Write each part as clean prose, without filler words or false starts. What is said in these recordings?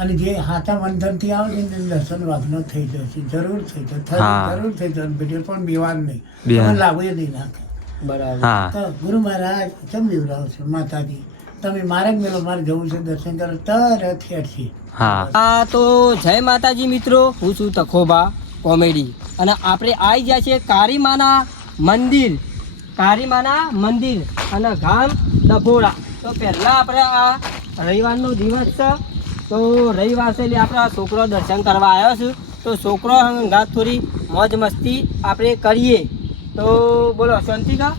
અને જે હાથા બંધનથી આવે છે ને દર્શન વાઘનો થઈ જશે, જરૂર થઈ જશે, હા. જરૂર થઈ જશે, બીજું પણ બીવાન નહીં, બીવાન. તમે લાગુ એ નહીં નાખે. બરાબર. હા તો ગુરુ મહારાજ કેમ બીવડાવશે માતાજી, તમે મારે જ મેળો, મારે જવું છે દર્શન કરો, તરત હેઠશે. હા. આ તો જય માતાજી મિત્રો, હું છું તખોબા કોમેડી અને આપણે આવી ગયા છીએ કારીમાના મંદિર, કારીમાના મંદિર અને ગામ ડભોળા. તો પહેલાં આપણે આ રવિવારનો દિવસ છે, તો રવિવાર છે એટલે આપણે આ છોકરો દર્શન કરવા આવ્યો છું. તો છોકરો હંગાત થોડી મોજ મસ્તી આપણે કરીએ. તો બોલો શાંતિ કા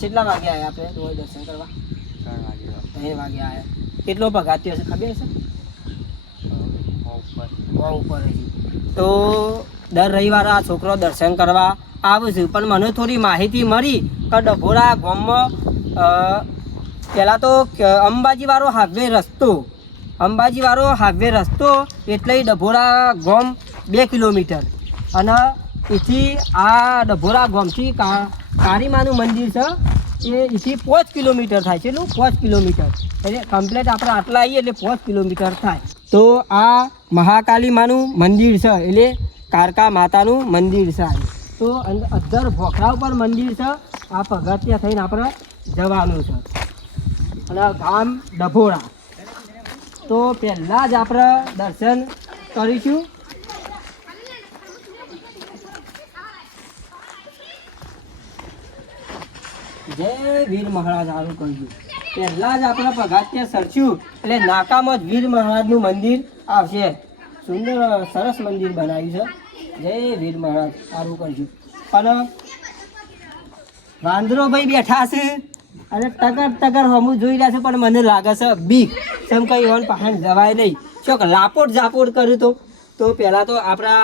કેટલા વાગે આવ્યા આપણે રોજ દર્શન કરવા? 3 વાગે આવ્યા. કેટલો પગાર હશે ખબર છે? બહુ ઉપર હશે. તો દર રવિવારે આ છોકરો દર્શન કરવા આવે છે, પણ મને થોડી માહિતી મળી કે ડભોળા ગામમાં પહેલાં તો અંબાજીવાળો હાઈવે રસ્તો, અંબાજીવાળો હાઈવે રસ્તો એટલે ડભોળા ગામ 2 કિલોમીટર, અને એથી આ ડભોળા ગામથી કારીમાનું મંદિર છે એ એથી 5 કિલોમીટર થાય છે. એટલું 5 કિલોમીટર એટલે કમ્પ્લેટ આપણે આટલા આવીએ એટલે 5 કિલોમીટર થાય. તો આ મહાકાલી માનું મંદિર છે એટલે કારકા માતાનું મંદિર છે. તો અંદર ભોખરા ઉપર મંદિર છે, આ પગથિયા થઈને આપણે જવાનું છે. અને ગામ ડભોળા. તો પહેલાં જ આપણે દર્શન કરીશું. જય વીર મહારાજ સારું કહ્યું. પહેલાં જ આપણે પગથિયા સરશું એટલે નાકામાં જ વીર મહારાજનું મંદિર આવશે. સુંદર સરસ મંદિર બનાવ્યું છે. જય વીર મહારાજ સારું કરજો. પણ વાંદરો ભાઈ બેઠા છે અને ટગર ટગર હમું જોઈ રહ્યા છે, પણ મને લાગે છે બીક, જેમ કંઈ ઓન પહાડ જવાય નહીં. શું લાપોટ ઝાપોટ કર્યું તો પહેલાં તો આપણા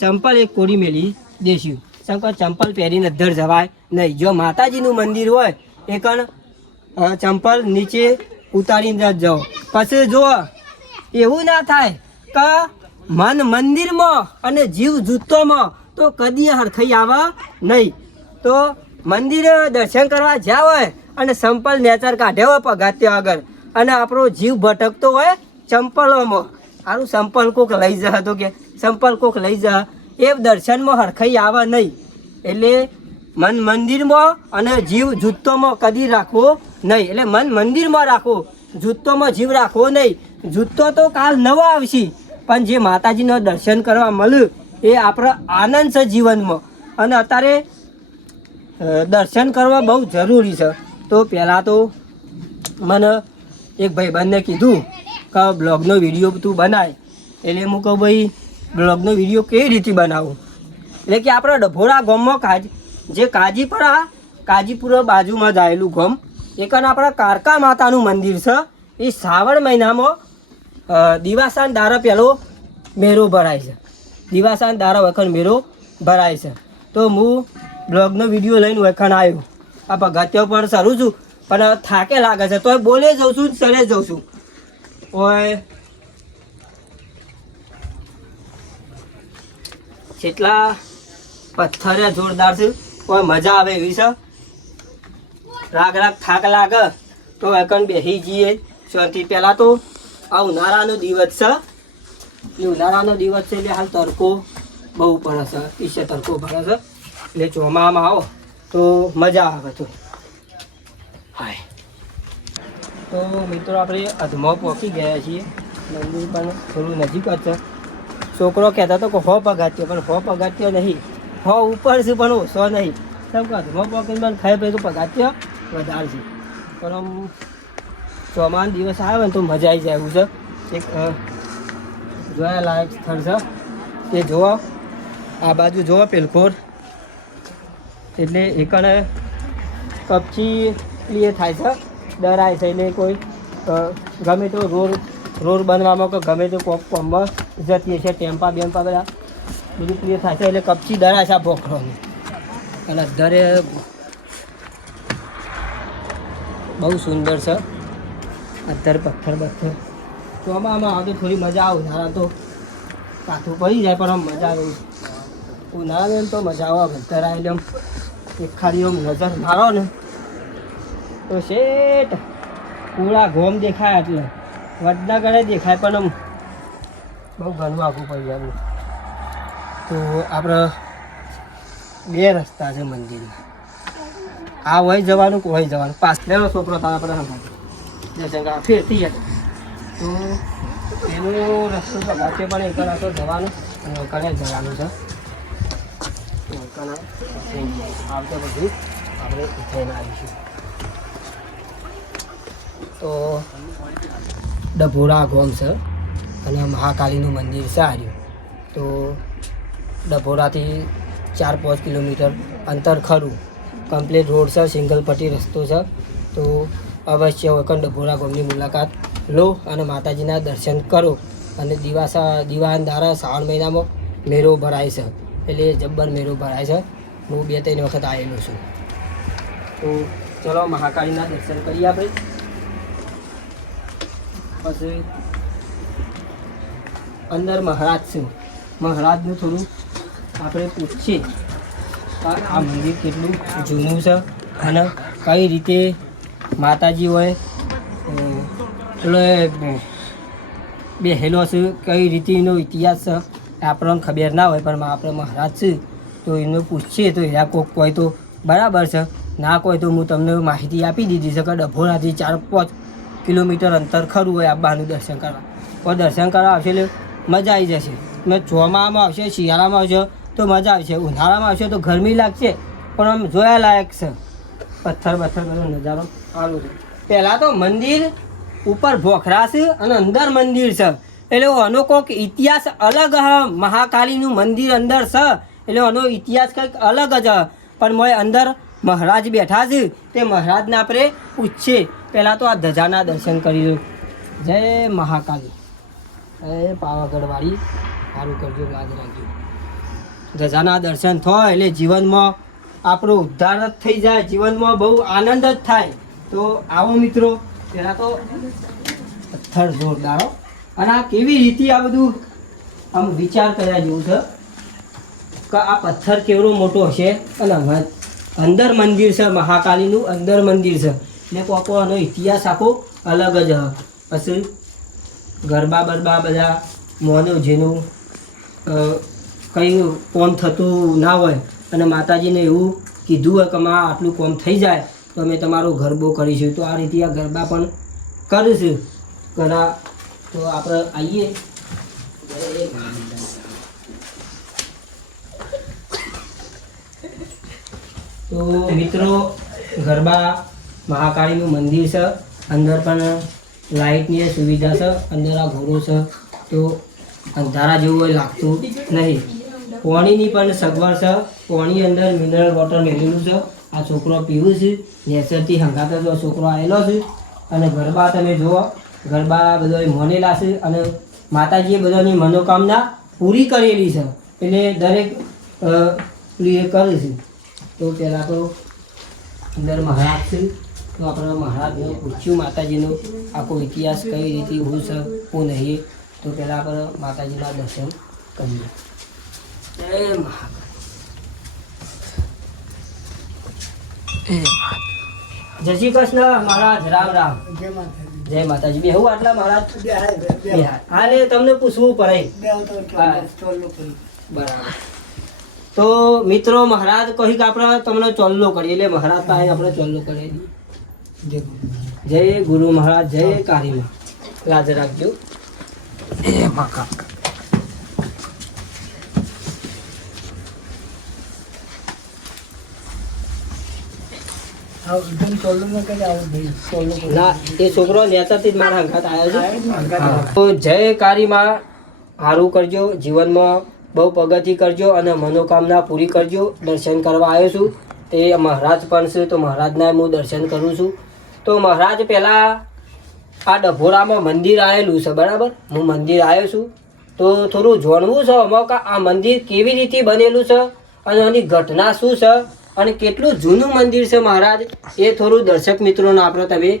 ચંપલ એક કોડી મેલી દેશું. શંકર ચંપલ પહેરીને અધ્ધર જવાય નહીં. જો માતાજીનું મંદિર હોય એ કણ ચંપલ નીચે ઉતારીને જ જાઓ. પછી જો એવું ના થાય કે મન મંદિરમાં અને જીવ જૂતોમાં તો કદી હરખાઈ આવે નહીં. તો મંદિર દર્શન કરવા જ્યાં હોય અને ચંપલ નેચર કાઢ્યા હોય પગાત્યા આગળ, અને આપણો જીવ ભટકતો હોય ચંપલોમાં, સારું ચંપલ કોક લઈ જા, તો કે ચંપલ કોક લઈ જા, એ દર્શનમાં હરખાઈ આવે નહીં. એટલે મન મંદિરમાં અને જીવ જૂતોમાં કદી રાખવો નહીં. એટલે મન મંદિરમાં રાખો, જૂતોમાં જીવ રાખવો નહીં. જૂતો તો કાલ નવો આવશે, પણ જે માતાજીનો દર્શન કરવા મળ્યું એ આપણો આનંદ છે જીવનમાં. અને અત્યારે દર્શન કરવા બહુ જરૂરી છે. તો પહેલાં તો મને એક ભાઈબંધને કીધું કે બ્લોગનો વિડીયો તું બનાય. એટલે હું કહું ભાઈ બ્લોગનો વિડીયો કેવી રીતે બનાવું? એટલે કે આપણે ડભોળા ગામમાં જે કાજીપુર બાજુમાં જ આવેલું ગામ, એકન આપણા કારકા માતાનું મંદિર છે. એ શ્રાવણ મહિનામાં દિવાસાન દારા પહેલો મેળો ભરાય છે. દિવાસાન દારા વખત મેળો ભરાય છે. તો હું બ્લોગનો વિડીયો લઈને વખણ આવ્યો. આ પગથિયા પર સરું છું, પણ થાકે લાગે છે, તો બોલે જઉં છું, ચડે જઉં છું. ઓય કેટલા પથ્થર જોરદાર છે, કોઈ મજા આવે એવી છે. રાગ થાક લાગે તો એકન બેસી જઈએ શાંતિ. પહેલાં તો આ ઉનાળાનો દિવસ છે, એ ઉનાળાનો દિવસ છે એટલે હાલ તડકો બહુ પડે છે, ઈશે તડકો પડે છે. એટલે ચોમામાં આવો તો મજા આવે. તો હાય તો મિત્રો આપણે અધમાં પહોંચી ગયા છીએ. મંદિર પણ થોડું નજીક જ છે. છોકરો કહેતો હતો કે 100 પગાથિયો, પણ 100 પગાથિયો નહીં, 100 ઉપર છે પણ ઓછો નહીં. કેમ કે અધમાં પહોંચીને પણ ખાઈ પછી પગાથિયો વધારે છે. પણ ચોમાનો દિવસ આવે ને તો મજા આવી જાય એવું છે. એક જોયા લાયક સ્થળ છે તે જોવો. આ બાજુ જોવો પેલખોર, એટલે એકને કપચી એ થાય છે, ડરાય છે. એટલે કોઈ ગમે તો રોડ બનવામાં કે ગમે તો કોમમાં જતી હશે, ટેમ્પા બેમ્પા બધા બધું ક્લિયર થાય છે. એટલે કપચી ડરાય છે આ ભોખરોની. અને દરે બહુ સુંદર છે. અત્યારે પથ્થર ચોમામાં આવતો થોડી મજા આવે. ઉનાળા તો કાઠું પડી જાય, પણ આમ મજા આવે. ઉનાળામાં તો મજા આવે. ભત્તર આવેલી આમ એક ખાલી આમ નજર મારો ને તો શેઠ પૂરા ગોમ દેખાય. એટલે વડના ગળે દેખાય પણ આમ બહુ ઘણું આગું પડી જાય. તો આપણે બે રસ્તા છે મંદિરમાં. આ હોય જવાનું હોય જવાનું પાસ લેલો છોકરો તારા આપણે દર્શન કરવા ફેરતી હતો તો એનો રસ્તો પગાશે પણ એક રસ્તો જવાનું અને કને જવાનું છે. આવતે બધું આપણે થઈને આવીશું. તો ડભોરા ગોમ છે અને મહાકાલીનું મંદિર છે આર્યું. તો ડભોરાથી 4-5 કિલોમીટર અંતર ખરું. કમ્પ્લીટ રોડ છે, સિંગલ પટ્ટી રસ્તો છે. તો અવશ્ય વખત ડભોરા ગામની મુલાકાત લો અને માતાજીના દર્શન કરો. અને દિવાન દ્વારા શ્રાવણ મહિનામાં મેળો ભરાય છે, એટલે જબ્બર મેળો ભરાય છે. હું 2-3 વખત આવેલો છું. તો ચલો મહાકાળીના દર્શન કરીએ આપણે. પછી અંદર મહારાજ છે, મહારાજનું થોડું આપણે પૂછીએ આ મંદિર કેટલું જૂનું છે અને કઈ રીતે માતાજી હોય એટલે બેહેલો છે, કઈ રીતેનો ઇતિહાસ છે આપણને ખબર ના હોય. પણ આપણે મહારાજ છે તો એમને પૂછીએ તો એના કોઈક હોય તો બરાબર છે, ના કોઈ તો હું તમને માહિતી આપી દીધી છે કે ડભોરાથી 4-5 કિલોમીટર અંતર ખરું હોય આબાનું દર્શન કરવા. પણ દર્શન કરવા આવશે એટલે મજા આવી જશે. મેં ચોમાસામાં આવશે, શિયાળામાં આવશે તો મજા આવશે, ઉનાળામાં આવશે તો ગરમી લાગશે પણ આમ જોયા લાયક છે. પથ્થર બધો નજારો સારું છે. પહેલાં તો મંદિર ઉપર ભોખરા છે અને અંદર મંદિર છે, એટલે આનો કોઈક ઇતિહાસ અલગ હ. મહાકાળીનું મંદિર અંદર છે એટલે આનો ઇતિહાસ કંઈક અલગ જ. પણ મોય અંદર મહારાજ બેઠા છે તે મહારાજને આપણે પૂછીએ. પહેલાં તો આ ધજાના દર્શન કરી લો. જય મહાકાળી, જય પાવાગઢવાળી, સારું કરજો, યાદ રાખજો. ધજાના દર્શન થાય એટલે જીવનમાં આપણો ઉદ્ધાર જ થઈ જાય, જીવનમાં બહુ આનંદ જ થાય. તો આવો મિત્રો, પહેલાં તો પથ્થર જોરદાર અને આ કેવી રીતે આ બધું આમ વિચાર કર્યા જેવું છે કે આ પથ્થર કેવડો મોટો હશે. અને અંદર મંદિર છે, મહાકાળીનું અંદર મંદિર છે ને કોકોનો ઇતિહાસ આખો અલગ જ હ. પછી ગરબા બરબા બધા મોનો જેનું કંઈ કોમ થતું ના હોય અને માતાજીને એવું કીધું હોય કે માં આટલું કોમ થઈ જાય તો અમે તમારો ગરબો કરીશું, તો આ રીતે આ ગરબા પણ કરીશું ઘણા. તો આપણે આવીએ. તો મિત્રો, ગરબા મહાકાળીનું મંદિર છે, અંદર પણ લાઇટની સુવિધા છે. અંદર આ ઘોડો છે તો અંધારા જેવું હોય લાગતું નહીં. પાણીની પણ સગવડ છે, પાણી અંદર મિનરલ વોટર મેળવેલું છે. આ છોકરો પીવું છે, નેચરથી હંગાતો જો છોકરો આવેલો છે. અને ગરબા તમે જુઓ, ગરબા બધા મોનેલા છે અને માતાજીએ બધાની મનોકામના પૂરી કરેલી છે, એટલે દરેક એ કરે છે. તો પહેલાં તો અંદર મહારાજ છે તો આપણે મહારાજને પૂછ્યું માતાજીનો આખો ઇતિહાસ કઈ રીતે હું છે હું નહીં. તો પહેલાં આપણે માતાજીના દર્શન કરીએ. જય મહાકાળી, જય શ્રી કૃષ્ણ મહારાજ, રામ રામ. જય માતાજી. બેહું આટલા મહારાજ? હા ને તમને પૂછવું પડે. બરાબર. તો મિત્રો, મહારાજ કહી કે આપણે તમને ચોલ્લો કરીએ એટલે મહારાજ પાસે આપણે ચોલ્લો કરી દઈએ. જય ગુરુ મહારાજ, જય કારીમાં, લાજ રાખજો. એ માકા ના, એ છોકરો નેતાથી જ મારા હંગાત આવ્યો છે. તો જય કારીમાં, સારું કરજો, જીવનમાં બહુ પ્રગતિ કરજો અને મનોકામના પૂરી કરજો. દર્શન કરવા આવ્યો છું તે મહારાજ પણ છે તો મહારાજના હું દર્શન કરું છું. તો મહારાજ પહેલાં આ ડભોરામાં મંદિર આવેલું છે, બરાબર? હું મંદિર આવ્યો છું તો થોડું જાણવું છે આમાં કે આ મંદિર કેવી રીતે બનેલું છે અને આની ઘટના શું છે અને કેટલું જૂનું મંદિર છે મહારાજ, એ થોડું દર્શક મિત્રોને આપણે તમે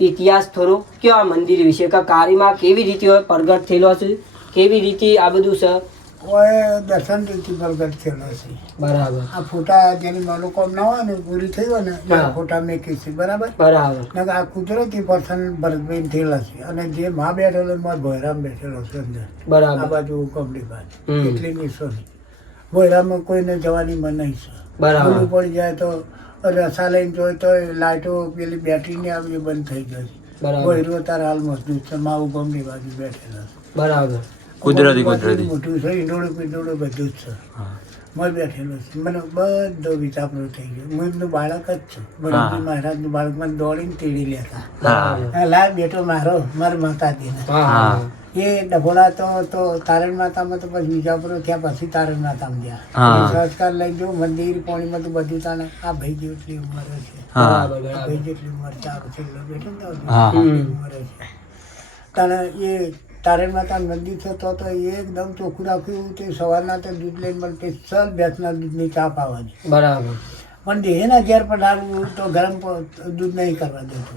ઇતિહાસ થોડો કયો આ મંદિર વિશે, કે કારીમાં કેવી રીતે પ્રગટ થયેલો છે, કેવી રીતે આ બધું છે કોઈ દર્શન રીતિ પ્રગટ થયેલો છે. બરાબર આ ફોટા જેની મનોકામના હોય ને પૂરી થઈ હોય ને હા. એ ફોટા મેકી છે. બરાબર. બરાબર નકર આ કુદરતી પર્સન ભરતભાઈ થયેલા છે. અને જે માં બેઠેલો મારો ભોયરામ બેઠેલો છે અંદર આ બરાબર બાજુ કમલી બાજુ હમ. એટલી નિશો છે. ભોયરામાં કોઈને જવાની મનાઈ છે. બરાબર. ભૂલું પડી જાય તો રસા લઈને જોઈ તો લાઇટો પેલી બેટરીની આવી એ બંધ થઈ જાય. બરાબર ભોયરો તાર હાલ મજબૂત છે. માવું ગમની બાજુ બેઠેલા છે. બરાબર કુદરતી મોટું છે. ઈંડોળું પીંડોળું બધું જ છે. મળ બેઠેલો છે. મને બધો વિચાપરો થઈ ગયો. હું એમનું બાળક જ છું. બરાબર. મહારાજનું બાળક મને દોડીને તેડી લેતા. બરાબર લાલ બેટો મારો મારી માતાજીને હા હા એ ડભોળા તો તારણ માતામાં તો પછી વિજાપુર થયા પછી તારણ માતામાં ગયા. સંસ્કાર લઈ ગયો મંદિર પાણીમાં તો બધું તાને આ ભાઈ જેટલી ઉંમર છે. બરાબર આ બરાબર ભાઈ જેટલી ઉંમર ચાર છે બેઠો ને તો હા. આટલી ઉંમર છે. તાને એ તારણ માતા મંદિર છે તો એકદમ ચોખ્ખું રાખ્યું. તે સવારના તો દૂધ લઈને મને સ્પેશિયલ ભેંસના દૂધની ચા પાવાની. બરાબર પણ દેહના ઝેર પડાવવું તો ગરમ દૂધ નહીં કરવા દેતો.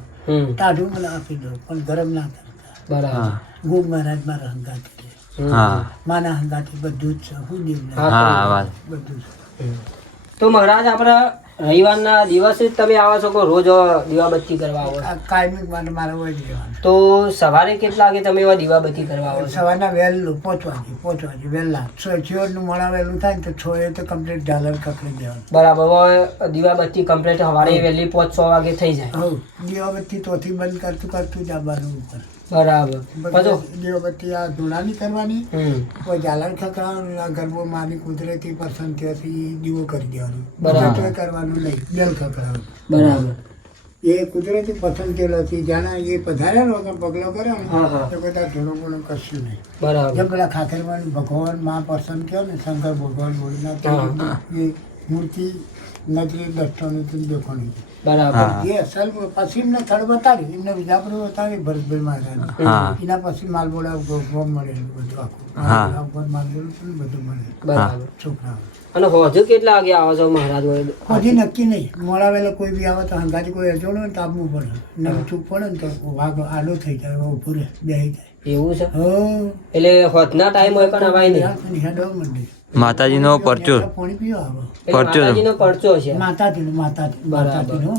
ટાઢું મને આપી દો પણ ગરમ ના કરતા. બરાબર ગોગ મહારાજ મારા હંગાથી હા માના હંગાથી બધું જ છે. હું દેવ હા વાત બધું છે. તો મહારાજ આપણા રવિવારના દિવસે જ તમે આવો છો કે રોજ દીવાબત્તી કરવા આવો છો? આ કાયમિક માટે મારે હોય જ રહેવાનું. તો સવારે કેટલા વાગે તમે એવા દીવાબત્તી કરવા આવો છો? સવારના વહેલું 5 વાગે વહેલા. છોડનું મોડા વહેલું થાય ને તો છોડે તો કમ્પ્લીટ ઝાલર કકડી દેવાનું. બરાબર હવે દીવાબત્તી કમ્પ્લીટ સવારે વહેલી 5-6 વાગે થઈ જાય. હવ દીવાબત્તી તોથી બંધ કરતું જ આવવાનું ઉપર. બરાબર બધું દીવાબત્તી આ ધૂણાની કરવાની. હમ કોઈ ઝાલર ખકડાવવાનું. આ ગરબો માની કુદરતી પસંદ ત્યાંથી દીવો કરી દેવાનું. બરાબર. બધું કરવાનું નહીં. બેલ ખકડાવવાનું. બરાબર એ કુદરતી પસંદ થયેલો છે. જાણે એ પધારેલો કે પગલો કર્યો હા, ને હા. તો બધા ધૂણો ગુણો કશું નહીં. બરાબર જેમ પેલા ખાખરવાડ ભગવાન માં પસંદ કહો ને શંકર ભગવાન બોલીના એ મૂર્તિ નજરે દષ્ટોની દેખોની બરાબર એ અસલ પછી એમને સ્થળ બતાડ્યું. એમને વિજાપુર બતાવ્યું ભરતભાઈ મહારાજ. હા. એના પછી માલબોડા ગોમ મળેલું બધું આખું. હા. માલબોડા ઉપર માલબોડું હતું ને બધું મળેલું. બરાબર છોકરાઓ અને હોજુ કેટલા વાગે આવો છો મહારાજ હોય? હજી નક્કી નહીં. મોડા વેલા કોઈ બી આવે તો હંગાથી કોઈ અજોડો ને તો આપવું પડે. નવી ચૂપ પડે ને તો વાઘ આડો થઈ જાય. ઊભું રહે બેસી જાય. એવું છે હો એટલે હોજના ટાઈમ હોય પણ અવાય નહીં. હેડો મંડી માતાજીનો પરચો પાણી પીવા આવે. એટલે પરચો. માતાજીનો પરચો છે. માતાજીનો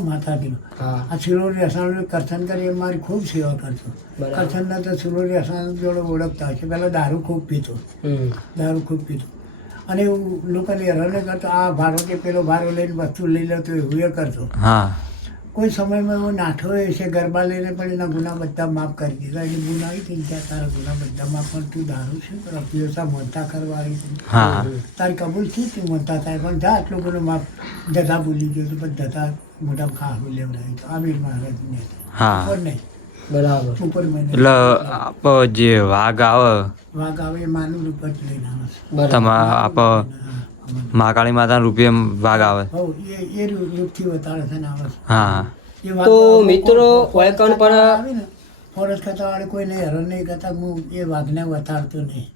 માતાજીનો હા આ સિલોરી અસાણ કરશન કરી એ મારી ખૂબ સેવા કરતો. બરાબર. કરશનના તો સિલોરી અસાણ જોડે ઓળખતા હોય છે. પહેલાં દારૂ ખૂબ પીતો. દારૂ ખૂબ પીતો અને એવું લોકોને હેરાને કરતો. આ ભાડો કે પેલો ભાડો લઈને વસ્તુ લઈ લેતો એવું એ કરતો. હા કોઈ સમયમાં એવો નાઠો હોય છે ગરબા લઈને પણ એના ગુના બધા માફ કરી દીધા. એની ગુના આવી હતી ને ત્યાં તારા ગુના બધા માફ. પણ તું દારૂ શું કરો પીઓસા મોનતા કરવા આવી હતી. હા તારી કબૂલ થઈ તું મોનતા થાય પણ જા આટલો ગુનો માફ. જતા ભૂલી ગયો તો પણ જતા મોટા ખાવું લેવડાવી તો આમિર મહારાજને હા પણ નહીં બરાબર ઉપર મહિને એટલે આપ જે વાઘ આવે વાઘ આવે એ માનું રૂપ જ લઈને આવે છે. બરાબર તમા આપ મહાકાળી માતાના રૂપે વાઘ આવે હવ એ રૂપથી વતાડે છે ને આવે છે. હા એ વાઘ તો મિત્રો વૈકણ પણ આવે ને ફોરેસ્ટ ખાતાવાળે કોઈને હેરાન નહીં કરતા. હું એ વાઘને વતાડતો નહીં.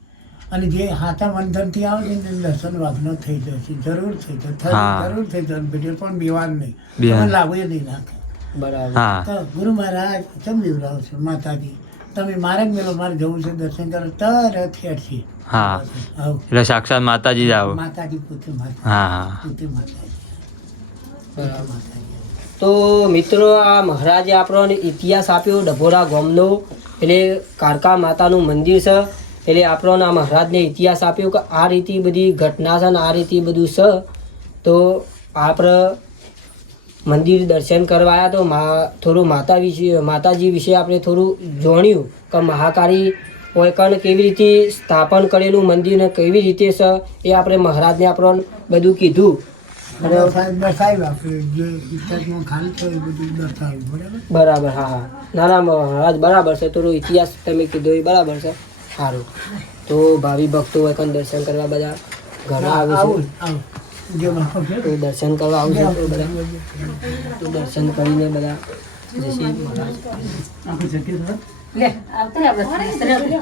અને જે હાથા બંધનથી આવે છે ને તેને દર્શન વાઘનો થઈ જશે. જરૂર થઈ જશે. હા. જરૂર થઈ જશે બેટી પણ બીવાર નહીં. બીવાર. તમે લાભ એ નહીં નાખે. બરાબર હા તો ગુરુ મહારાજ કેમ બીવરાવ છો માતાજી તમે મારે જ મેલો મારે જવું છે દર્શન કરો તરત હેઠી. હા આવ એટલે સાક્ષાત માતાજી જ આવે માતાજી પોતે માતા હા હા પોતે માતાજી બરાબર માતાજી. તો મિત્રો આ મહારાજે આપણને ઇતિહાસ આપ્યો ડભોરા ગામનો. એટલે કારકા માતાનું મંદિર છે. એટલે આપણને આ મહારાજને ઇતિહાસ આપ્યો કે આ રીતે બધી ઘટના છે ને આ રીતે બધું છે. તો આપણે મંદિર દર્શન કરવા આવ્યા તો થોડું માતાજી વિશે આપણે થોડું જાણ્યું કે મહાકાળી વૈકણ કેવી રીતે સ્થાપન કરેલું મંદિર ને કેવી રીતે છે એ આપણે મહારાજને આપણને બધું કીધું. અને દર્શાવ્યું આપણે જે ઇતિહાસમાં ખાલી છે એ બધું દર્શાવ્યું. બરાબર બરાબર હા હા ના ના મહારાજ બરાબર છે. થોડું ઇતિહાસ તમે કીધો એ બરાબર છે. સારું તો ભાવિ ભક્તો વૈકણ દર્શન કરવા બધા ઘણા આવે છે. આવું આવું જે બાપા છે તો દર્શન કરવા આવશે તો બધા તો દર્શન કરીને બધા જશે મહારાજ. આખું જતી રહે. લે આવતો રે આપણે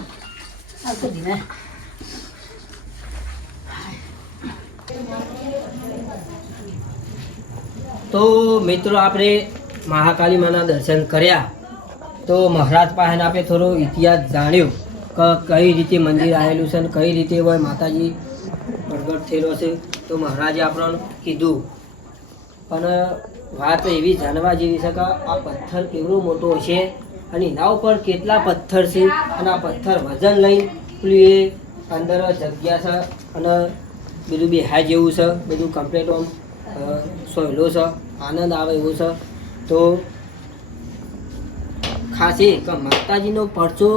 આવતો દીને તો મિત્રો આપણે મહાકાળી માના દર્શન કર્યા તો મહારાજ પાસે આપણે થોડો ઇતિહાસ જાણ્યો કઈ રીતે મંદિર આવેલું છે અને કઈ રીતે હોય માતાજી પ્રગટ થયેલો છે તો મહારાજે આપણને કીધું. પણ વાત એવી જાણવા જેવી છે કે આ પથ્થર કેવડો મોટો હશે અને એના ઉપર કેટલા પથ્થર છે અને આ પથ્થર વજન લઈ પેલું એ અંદર જગ્યા છે અને બધું બેહાય જેવું છે, બધું કમ્પ્લીટ આમ સહેલો છે, આનંદ આવે એવું છે. તો ખાસ એ કે માતાજીનો પરચો,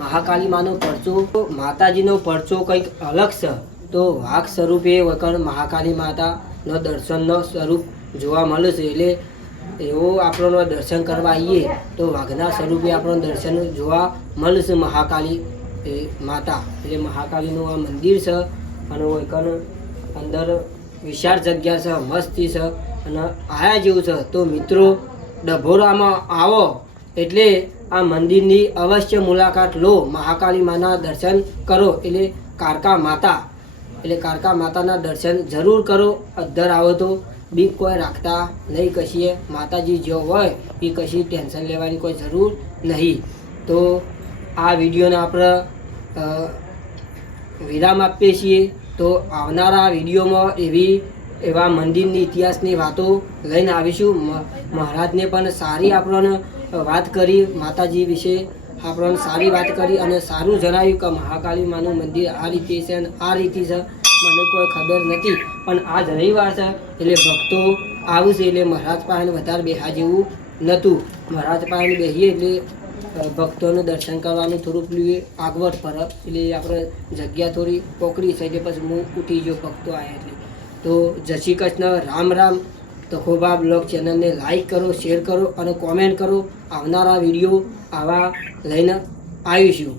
મહાકાળી માનો પરચો, માતાજીનો પરચો કંઈક અલગ છે. તો વાઘ સ્વરૂપે વગર મહાકાળી માતાનો દર્શનનો સ્વરૂપ જોવા મળે છે. એટલે એવો આપણને દર્શન કરવા આવીએ તો વાઘના સ્વરૂપે આપણને દર્શન જોવા મળશે મહાકાળી માતા. એટલે મહાકાળીનું આ મંદિર છે અને વગર અંદર વિશાળ જગ્યા છે, મસ્તી છે અને આયા જેવું છે. તો મિત્રો ડભોરામાં આવો એટલે આ મંદિરની અવશ્ય મુલાકાત લો, મહાકાળી માના દર્શન કરો. એટલે કારકા માતાના દર્શન જરૂર કરો. અદ્ધર આવો તો બીક કોઈ રાખતા નહીં, કશીએ માતાજી જો હોય એ કશી ટેન્શન લેવાની કોઈ જરૂર નહીં. તો આ વિડીયોને આપણે વિરામ આપીએ છીએ. તો આવનારા વિડીયોમાં એવા મંદિરની ઇતિહાસની વાતો લઈને આવીશું. મહારાજને પણ સારી આપણને વાત કરી, માતાજી વિશે આપણને સારી વાત કરી અને સારું જણાવ્યું કે મહાકાળી માનું મંદિર આ રીતે છે અને આ રીતે છે. મને કોઈ ખબર નથી, પણ આજ રવિવાર છે એટલે ભક્તો આવું છે એટલે મહારાજ પાસે વધારે બેહા જેવું નહોતું. મહારાજ પાસે બેસીએ એટલે ભક્તોનું દર્શન કરવાનું થોડુંક આગવડ પર એટલે આપણે જગ્યા થોડી પોકડી છે એટલે પછી હું ઉઠી ગયો ભક્તો આવ્યા એટલે. તો જય શ્રી કૃષ્ણ, રામ રામ. તો ખોબા બ્લોગ ચેનલને લાઈક કરો, શેર કરો અને કોમેન્ટ કરો. આવનારા વિડીયો આવા લઈને આવીશું.